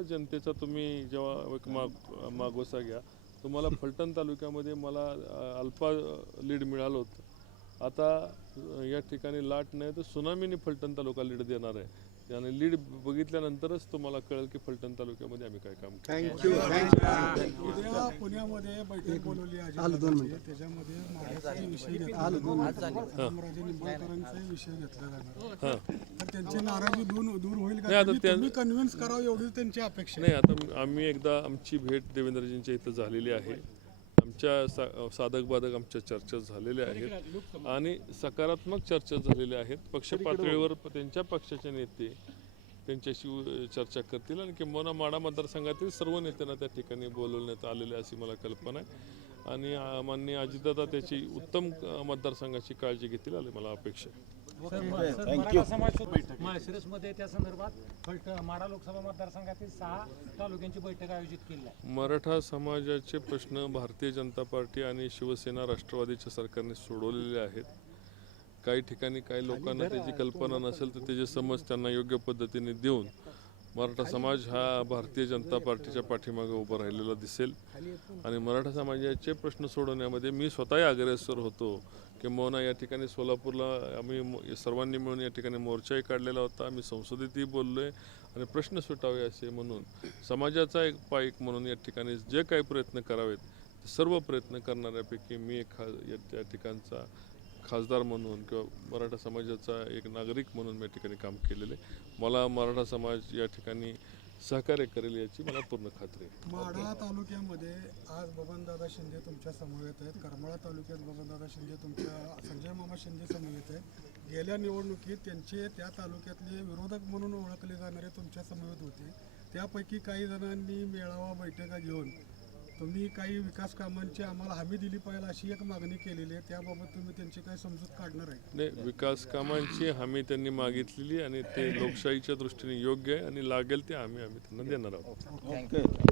बऱ्याच जनतेचा तुम्ही जेव्हा एक माग मागोसा घ्या तुम्हाला फलटण तालुक्यामध्ये मला अल्पा लीड मिळालं होतं. आता या ठिकाणी लाट नाही तर सुनामीने फलटण तालुका लीड देणार आहे. आणि लीड बघितल्यानंतरच तुम्हाला कळेल की फलटण तालुक्यामध्ये आम्ही काय काम थँक्यू उद्या पुण्यामध्ये बैठक बोलवली. त्याच्यामध्ये विषय घेतला जाणार. विषय घेतला हां. त्यांची नाराजी दूर दूर होईल नाही, का आता तुम्ही- त्या- तुम्ही कन्व्हिन्स करावं एवढीच त्यांची अपेक्षा नाही आता आम्ही एकदा आमची भेट देवेंद्रजींच्या इथं झालेली आहे. आमच्या सा साधक बाधक आमच्या चर्चा झालेल्या आहेत. आणि सकारात्मक चर्चा झालेल्या आहेत. पक्ष पातळीवर त्यांच्या पक्षाचे नेते त्यांच्याशी चर्चा करतील आणि किंबहुना माडा मतदारसंघातील सर्व नेत्यांना त्या ठिकाणी बोलवण्यात आलेले अशी मला कल्पना आहे. आणि अ, माननीय अजितदादा त्याची उत्तम मतदारसंघाची काळजी घेतील आणि मला अपेक्षा आहे. माळशिरसमध्ये त्या संदर्भात फलट माडा लोकसभा मतदारसंघातील सहा तालुक्यांची बैठक आयोजित केली आहे. मराठा समाजाचे प्रश्न भारतीय जनता पार्टी आणि शिवसेना राष्ट्रवादीच्या सरकारने सोडवलेले आहेत. काही ठिकाणी काही लोकांना त्याची कल्पना नसेल तर त्याची समज त्यांना योग्य पद्धतीने देऊन मराठा समाज हा भारतीय जनता पार्टीच्या पाठीमागे उभा राहिलेला दिसेल. आणि मराठा समाजाचे प्रश्न सोडवण्यामध्ये मी स्वतःही अग्रेसर होतो. किंबहुना या ठिकाणी सोलापूरला आम्ही सर्वांनी मिळून या ठिकाणी मोर्चाही काढलेला होता. आम्ही संसदेतही बोललो आहे आणि प्रश्न सुटावे असे म्हणून समाजाचा एक पाईक म्हणून या ठिकाणी जे काही प्रयत्न करावेत ते सर्व प्रयत्न करणाऱ्यापैकी मी एक खा या त्या ठिकाणचा खासदार म्हणून किंवा मराठा समाजाचा एक नागरिक म्हणून मी या ठिकाणी काम केलेले मला मराठा समाज या ठिकाणी सहकार्य करेल याची मला पूर्ण खात्री आहे. माढा तालुक्यामध्ये आज बबनदादा शिंदे तुमच्या समवेत आहेत. करमाळा तालुक्यात बबनदादा शिंदे तुमच्या संजय मामा शिंदे समवेत आहेत. गेल्या निवडणुकीत त्यांचे त्या तालुक्यातले विरोधक म्हणून ओळखले जाणारे तुमच्या समवेत होते. त्यापैकी काही जणांनी मेळावा बैठका घेऊन तुम्ही काही विकास कामांची आम्हाला हमी दिली पाहिजे अशी एक मागणी केलेली आहे. त्याबाबत तुम्ही त्यांची काय समजूत काढणार आहे? नाही विकास कामांची हमी त्यांनी मागितलेली आणि ते लोकशाहीच्या दृष्टीने योग्य आहे आणि लागेल ते हमी आम्ही त्यांना देणार आहोत. ओके